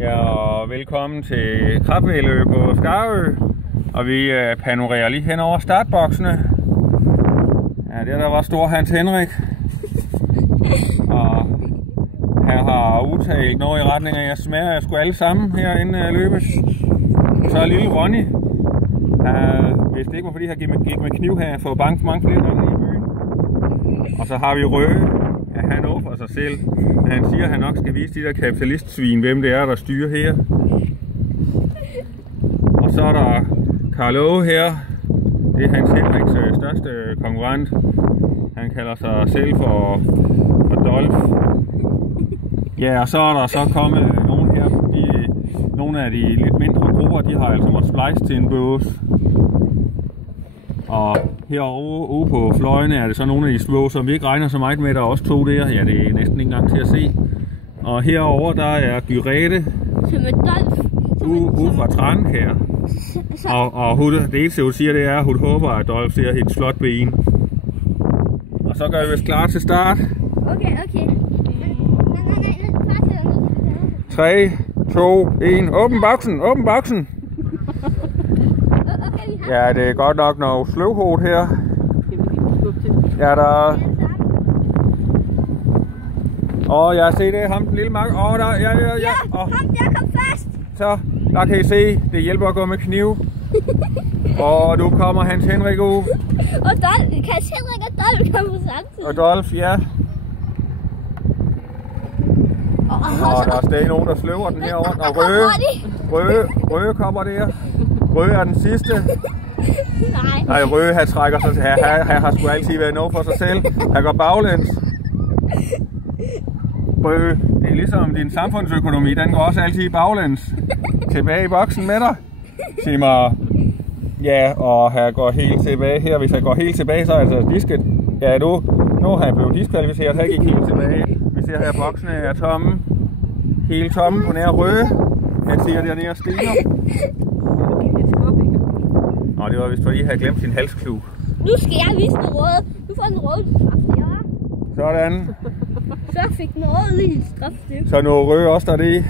Ja, og velkommen til Krabvæløb på Skarø. Og vi panorerer lige hen over startboksene. Ja, der var stor Hans Henrik. Og her har udtalt noget i retning af, at jeg smager jeg skulle alle sammen herinde løbet. Så er lille Ronny. Hvis det ikke var fordi jeg gik med kniv her, fået bank mange flere gange i byen. Og så har vi Røge. Ja, han åbner sig selv. Han siger, at han nok skal vise de der kapitalistsvin, hvem det er, der styrer her. Og så er der Karl Åge her. Det er Hans Henriks største konkurrent. Han kalder sig selv for Dolf. Ja, og så er der så kommet nogle her. Nogle af de lidt mindre grupper, de har altså måttet splice til en bås. Og herovre på fløjene er det så nogle af de små, som vi ikke regner så meget med, der er også to der. Ja, det er næsten ikke engang til at se. Og herovre der er Gyrete. Som er Dolf. Ude fra Tranekær. Og det eneste hun siger, det er, at hun håber, at Dolf ser helt flot ben. Og så gør vi os klar til start. Okay. Nej. 3, 2, 1. Åbn boksen. Ja, det er godt nok noget sløvhoved her. Ja, der... jeg ser det, ham den lille mark. Ja. Ham der kom først. Så, der kan I se, det hjælper at gå med kniv. Og nu kommer Hans Henrik ud. Og Hans Henrik og Dolf kommer samtidig. Og Dolf, ja. Og der er stadig nogen, der sløver den herovre. Og Røge kommer der. Røge er den sidste. Nej, Røge han trækker sig til her. Han har sgu altid været noget for sig selv. Han går baglæns. Røge, det er ligesom din samfundsøkonomi, den går også altid baglæns. Tilbage i boksen med dig. Sig mig. Ja, og han går helt tilbage her. Hvis han går helt tilbage, så er altså disket. Ja, nu har han blevet diskvalificeret. Han gik helt tilbage. Vi ser her, boksene er tomme. Helt tomme på nær Røge. Han siger dernede og stiger. Nå, det var vist fordi, I havde glemt sin halsklub. Nu skal jeg vise den røde. Du får den røde straf, ja. Sådan. Så fik den røde lige straf. Så nu Røge også der det.